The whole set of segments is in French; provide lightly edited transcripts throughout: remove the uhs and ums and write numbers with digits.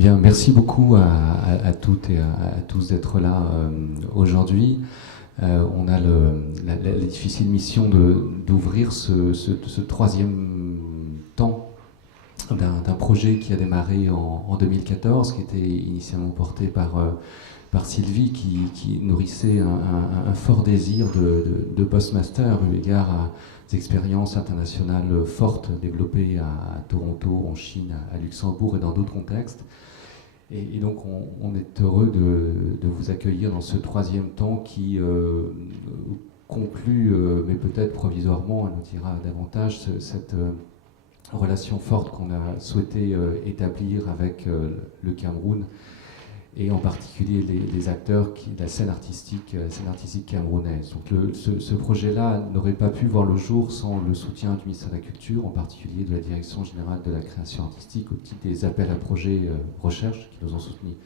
Bien, merci beaucoup à toutes et à tous d'être là aujourd'hui. On a la difficile mission d'ouvrir ce troisième temps d'un projet qui a démarré en 2014, qui était initialement porté par Sylvie, qui nourrissait un fort désir de postmaster eu égard à des expériences internationales fortes développées à Toronto, en Chine, à Luxembourg et dans d'autres contextes. Et donc on est heureux de vous accueillir dans ce troisième temps qui conclut, mais peut-être provisoirement, elle nous dira davantage, cette relation forte qu'on a souhaité établir avec le Cameroun, et en particulier les acteurs de la scène artistique camerounaise. Donc ce projet-là n'aurait pas pu voir le jour sans le soutien du ministère de la Culture, en particulier de la Direction générale de la création artistique, au titre des appels à projets recherche qui nous ont soutenus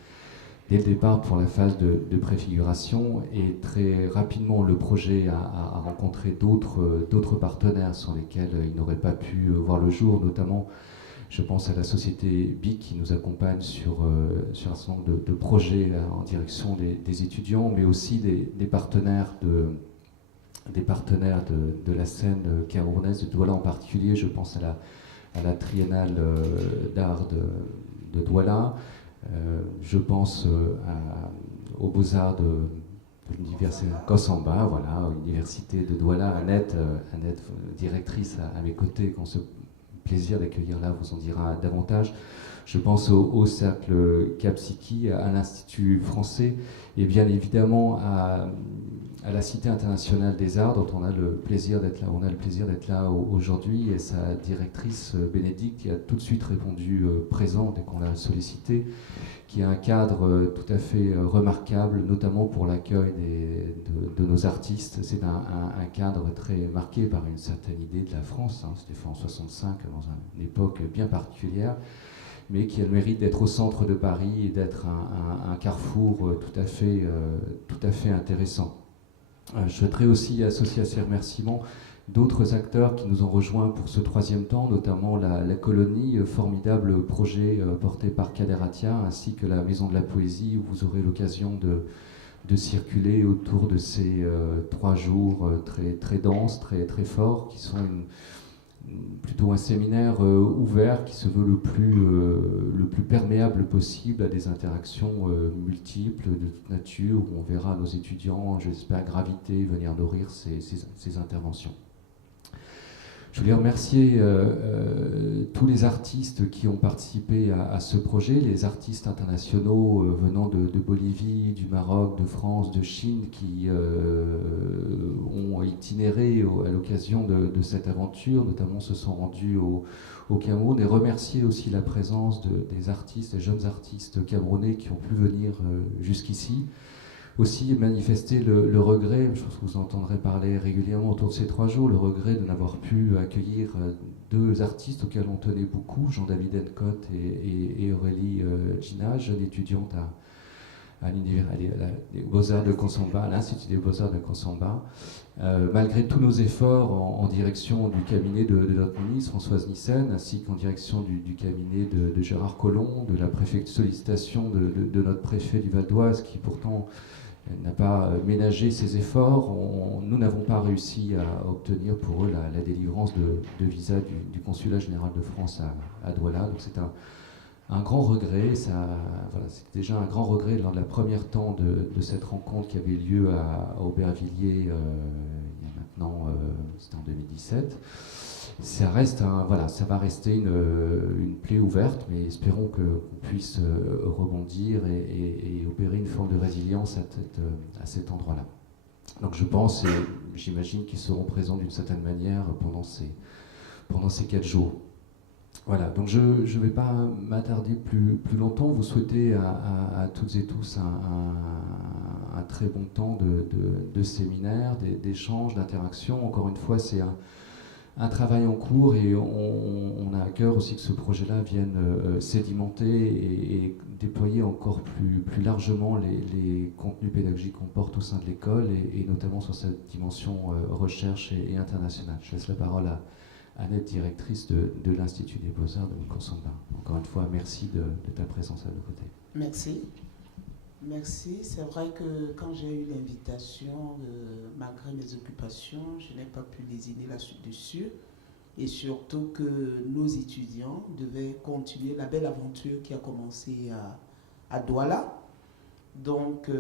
dès le départ pour la phase de préfiguration. Et très rapidement, le projet a rencontré d'autres partenaires sans lesquels il n'aurait pas pu voir le jour, notamment je pense à la société BIC qui nous accompagne sur un certain nombre de projets en direction des étudiants, mais aussi des partenaires de la scène camerounaise de Douala en particulier. Je pense à la Triennale d'art de Douala. Je pense aux Beaux-Arts de l'université Kosamba, voilà, l'université de Douala. Annette, directrice à mes côtés, qu'on se plaisir d'accueillir là, vous en dira davantage. Je pense au cercle Capsiki, à l'Institut français, et bien évidemment à la Cité internationale des arts, dont on a le plaisir d'être là. On a le plaisir d'être là aujourd'hui, et sa directrice Bénédicte qui a tout de suite répondu présent dès qu'on l'a sollicité, qui a un cadre tout à fait remarquable, notamment pour l'accueil de nos artistes. C'est un cadre très marqué par une certaine idée de la France. C'était fait en 65, dans une époque bien particulière, mais qui a le mérite d'être au centre de Paris et d'être un carrefour tout à fait intéressant. Je souhaiterais aussi associer à ces remerciements d'autres acteurs qui nous ont rejoints pour ce troisième temps, notamment la Colonie, formidable projet porté par Kader Attia, ainsi que la Maison de la Poésie, où vous aurez l'occasion de circuler autour de ces 3 jours très denses, très forts, qui sont plutôt un séminaire ouvert qui se veut le plus perméable possible à des interactions multiples de toute nature, où on verra nos étudiants, j'espère, graviter, venir nourrir ces interventions. Je voulais remercier tous les artistes qui ont participé à ce projet, les artistes internationaux venant de Bolivie, du Maroc, de France, de Chine, qui ont itinéré à l'occasion de cette aventure, notamment se sont rendus au Cameroun, et remercier aussi la présence des artistes, des jeunes artistes camerounais qui ont pu venir jusqu'ici. Aussi manifester le regret, je pense que vous entendrez parler régulièrement autour de ces 3 jours, le regret de n'avoir pu accueillir 2 artistes auxquels on tenait beaucoup, Jean-David Encotte et Aurélie Gina, jeune étudiante à Beaux-Arts de Kosamba, à l'Institut des Beaux-Arts de Kosamba. Malgré tous nos efforts en direction du cabinet de notre ministre Françoise Nyssen, ainsi qu'en direction du cabinet de Gérard Collomb, de la sollicitation de notre préfet du Val d'Oise, qui pourtant n'a pas ménagé ses efforts, nous n'avons pas réussi à obtenir pour eux la délivrance de visa du Consulat général de France à Douala. Donc c'est un grand regret. Voilà, c'était déjà un grand regret lors de la première temps de cette rencontre qui avait lieu à Aubervilliers il y a maintenant, c'était en 2017. Ça va rester une plaie ouverte, mais espérons qu'on puisse rebondir et opérer une forme de résilience à cet endroit-là. Donc je pense et j'imagine qu'ils seront présents d'une certaine manière pendant ces 4 jours. Voilà, donc je ne vais pas m'attarder plus longtemps. Vous souhaitez à toutes et tous un très bon temps de séminaire, d'échanges, d'interaction. Encore une fois, c'est un travail en cours, et on a à cœur aussi que ce projet-là vienne sédimenter et déployer encore plus largement les contenus pédagogiques qu'on porte au sein de l'école, et notamment sur cette dimension recherche et internationale. Je laisse la parole Annette, directrice de l'Institut des Beaux-Arts de Mikossamba. Encore une fois, merci de ta présence à nos côtés. Merci. Merci. C'est vrai que quand j'ai eu l'invitation, malgré mes occupations, je n'ai pas pu lésiner là-dessus. Et surtout que nos étudiants devaient continuer la belle aventure qui a commencé à Douala. Donc,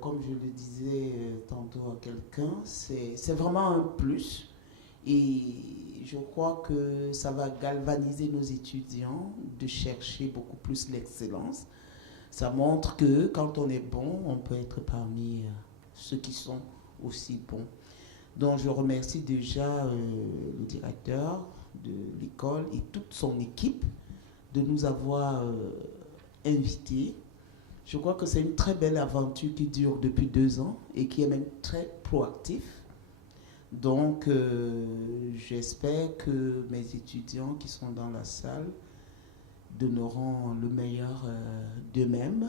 comme je le disais tantôt à quelqu'un, c'est vraiment un plus. Et je crois que ça va galvaniser nos étudiants de chercher beaucoup plus l'excellence. Ça montre que quand on est bon, on peut être parmi ceux qui sont aussi bons. Donc je remercie déjà le directeur de l'école et toute son équipe de nous avoir invités. Je crois que c'est une très belle aventure qui dure depuis 2 ans et qui est même très proactif. Donc j'espère que mes étudiants qui sont dans la salle donneront le meilleur d'eux-mêmes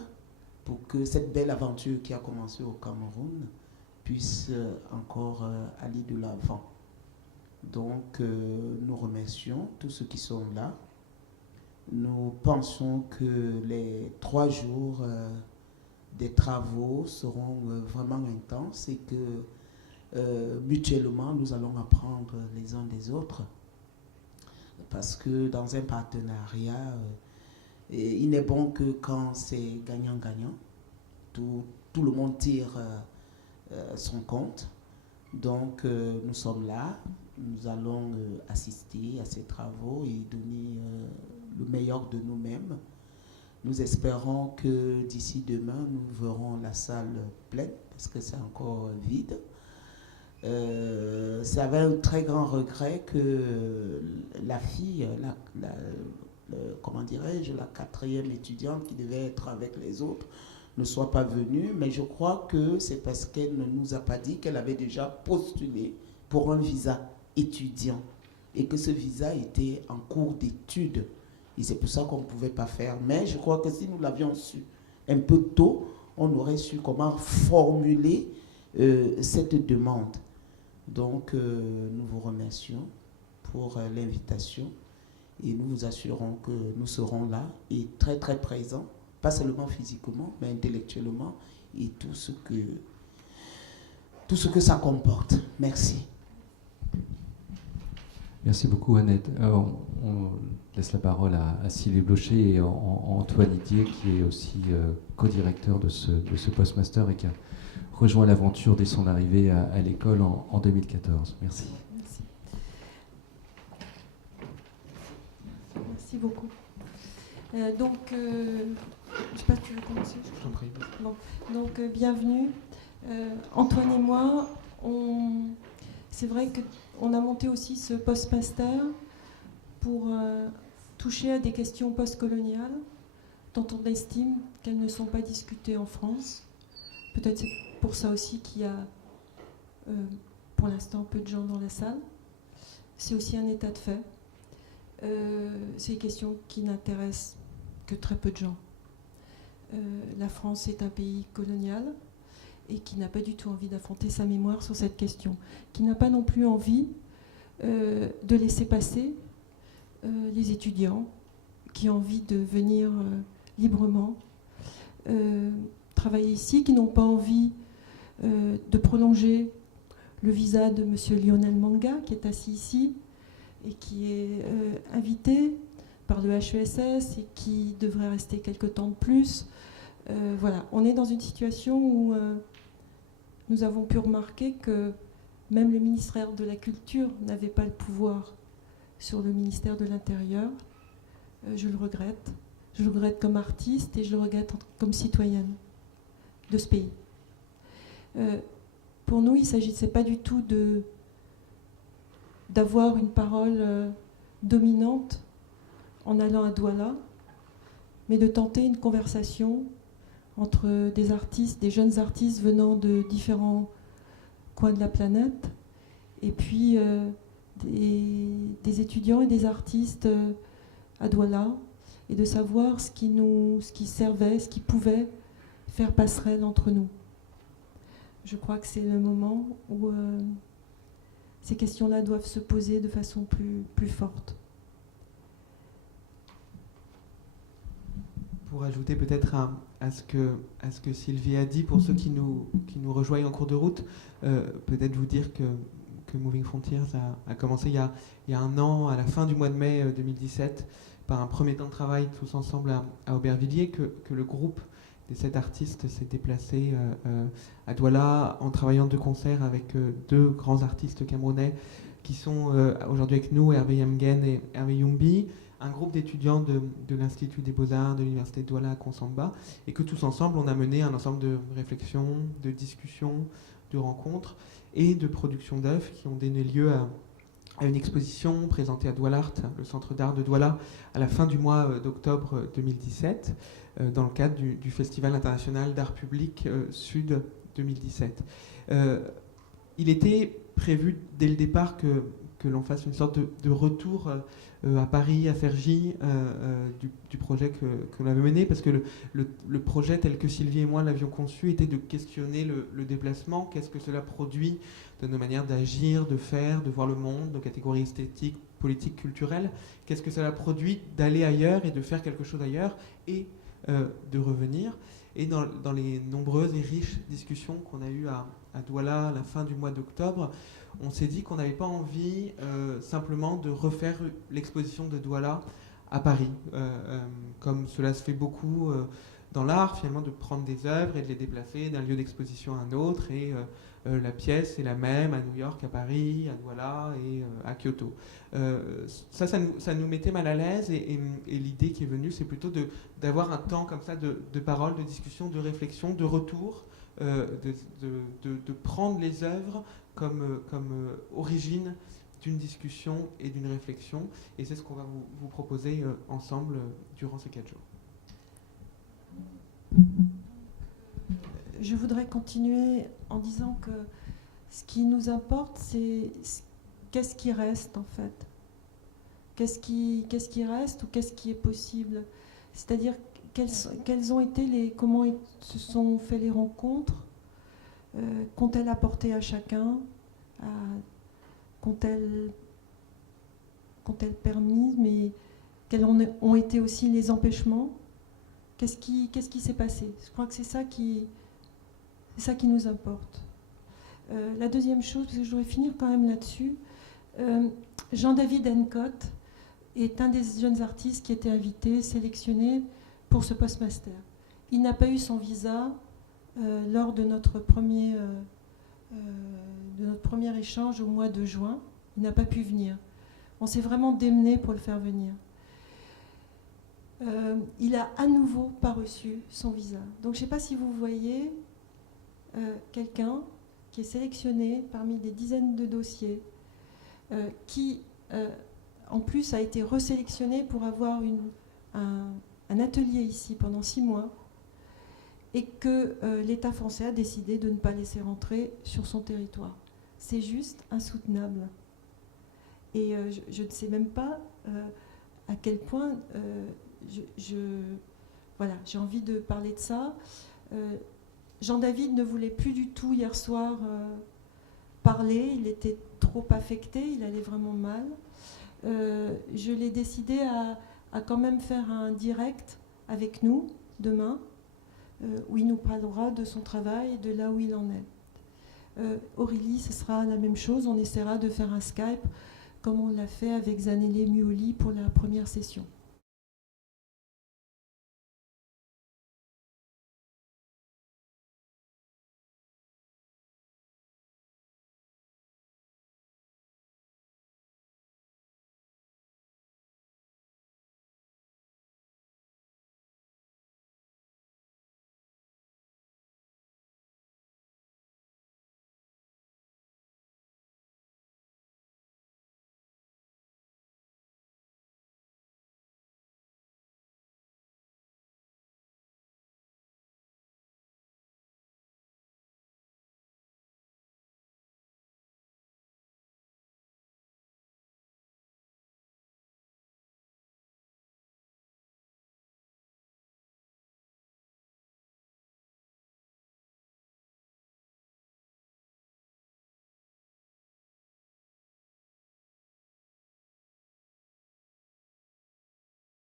pour que cette belle aventure qui a commencé au Cameroun puisse encore aller de l'avant. Donc, nous remercions tous ceux qui sont là. Nous pensons que les 3 jours des travaux seront vraiment intenses et que mutuellement, nous allons apprendre les uns des autres. Parce que dans un partenariat, il n'est bon que quand c'est gagnant-gagnant, tout le monde tire son compte. Donc, nous sommes là, nous allons assister à ces travaux et donner le meilleur de nous-mêmes. Nous espérons que d'ici demain, nous verrons la salle pleine, parce que c'est encore vide. C'est avec un très grand regret que la fille, comment dirais-je, la 4e étudiante qui devait être avec les autres, ne soit pas venue, mais je crois que c'est parce qu'elle ne nous a pas dit qu'elle avait déjà postulé pour un visa étudiant et que ce visa était en cours d'étude. Et c'est pour ça qu'on ne pouvait pas faire. Mais je crois que si nous l'avions su un peu tôt, on aurait su comment formuler cette demande. Donc, nous vous remercions pour l'invitation et nous vous assurons que nous serons là et très très présents, pas seulement physiquement, mais intellectuellement et tout ce que ça comporte. Merci. Merci beaucoup, Annette. On laisse la parole à Sylvie Blocher et Antoine Didier, qui est aussi co-directeur de ce postmaster et qui a rejoint l'aventure dès son arrivée à l'école en 2014. Merci. Merci beaucoup. Je ne sais pas si tu veux commencer. Je t'en prie. Bon. Donc, bienvenue. Antoine et moi, c'est vrai qu'on a monté aussi ce postmaster pour toucher à des questions postcoloniales dont on estime qu'elles ne sont pas discutées en France. Peut-être c'est pour ça aussi qu'il y a, pour l'instant, peu de gens dans la salle. C'est aussi un état de fait. C'est des questions qui n'intéressent que très peu de gens. La France est un pays colonial et qui n'a pas du tout envie d'affronter sa mémoire sur cette question, qui n'a pas non plus envie de laisser passer les étudiants qui ont envie de venir librement travailler ici, qui n'ont pas envie de prolonger le visa de M. Lionel Manga, qui est assis ici, et qui est invité par le HESS et qui devrait rester quelque temps de plus. Voilà, on est dans une situation où nous avons pu remarquer que même le ministère de la Culture n'avait pas le pouvoir sur le ministère de l'Intérieur. Je le regrette. Je le regrette comme artiste et je le regrette comme citoyenne de ce pays. Pour nous, il ne s'agissait pas du tout d'avoir une parole dominante en allant à Douala, mais de tenter une conversation entre des artistes, des jeunes artistes venant de différents coins de la planète, et puis des étudiants et des artistes à Douala, et de savoir ce qui servait, ce qui pouvait faire passerelle entre nous. Je crois que c'est le moment où ces questions-là doivent se poser de façon plus forte. Pour ajouter peut-être à ce que Sylvie a dit, pour ceux qui nous rejoignent en cours de route, peut-être vous dire que Moving Frontiers a commencé il y a un an, à la fin du mois de mai 2017, par un premier temps de travail tous ensemble à Aubervilliers, que le groupe des 7 artistes s'est déplacé à Douala en travaillant de concert avec 2 grands artistes camerounais qui sont aujourd'hui avec nous, Hervé Yamgen et Hervé Youmbi, un groupe d'étudiants de l'Institut des Beaux-Arts de l'Université de Douala à Konsamba, et que tous ensemble on a mené un ensemble de réflexions, de discussions, de rencontres et de productions d'œuvres qui ont donné lieu à une exposition présentée à Douala, le centre d'art de Douala, à la fin du mois d'octobre 2017, dans le cadre du Festival international d'art public Sud 2017. Il était prévu dès le départ que l'on fasse une sorte de retour à Paris, à Cergy, du projet que l'on avait mené, parce que le projet tel que Sylvie et moi l'avions conçu était de questionner le déplacement, qu'est-ce que cela produit de nos manières d'agir, de faire, de voir le monde, nos catégories esthétiques, politiques, culturelles, qu'est-ce que cela produit d'aller ailleurs et de faire quelque chose ailleurs et de revenir. Et dans les nombreuses et riches discussions qu'on a eues à Douala à la fin du mois d'octobre, on s'est dit qu'on n'avait pas envie simplement de refaire l'exposition de Douala à Paris, comme cela se fait beaucoup dans l'art, finalement, de prendre des œuvres et de les déplacer d'un lieu d'exposition à un autre, et la pièce est la même à New York, à Paris, à Douala et à Kyoto. Ça nous mettait mal à l'aise, et l'idée qui est venue, c'est plutôt d'avoir un temps comme ça de parole, de discussion, de réflexion, de retour, de prendre les œuvres comme origine d'une discussion et d'une réflexion, et c'est ce qu'on va vous proposer ensemble durant ces 4 jours. Je voudrais continuer en disant que ce qui nous importe, c'est qu'est-ce qui reste en fait. Qu'est-ce qui reste ou qu'est-ce qui est possible. C'est-à-dire quelles ont été comment se sont fait les rencontres, qu'ont-elles apporté à chacun, qu'ont-elles permis, mais quels ont été aussi les empêchements. Qu'est-ce qui s'est passé? Je crois que c'est ça qui nous importe. La deuxième chose, parce que je voudrais finir quand même là-dessus, Jean-David Hencote est un des jeunes artistes qui était invité, sélectionné pour ce postmaster. Il n'a pas eu son visa lors de notre premier échange au mois de juin. Il n'a pas pu venir. On s'est vraiment démené pour le faire venir. Il a à nouveau pas reçu son visa. Donc je ne sais pas si vous voyez quelqu'un qui est sélectionné parmi des dizaines de dossiers, qui en plus a été resélectionné pour avoir un atelier ici pendant 6 mois, et que l'État français a décidé de ne pas laisser rentrer sur son territoire. C'est juste insoutenable. Et je ne sais même pas à quel point voilà, j'ai envie de parler de ça. Jean-David ne voulait plus du tout hier soir parler, il était trop affecté, il allait vraiment mal. Je l'ai décidé à quand même faire un direct avec nous demain, où il nous parlera de son travail et de là où il en est. Aurélie, ce sera la même chose, on essaiera de faire un Skype comme on l'a fait avec Zanele Muoli pour la première session.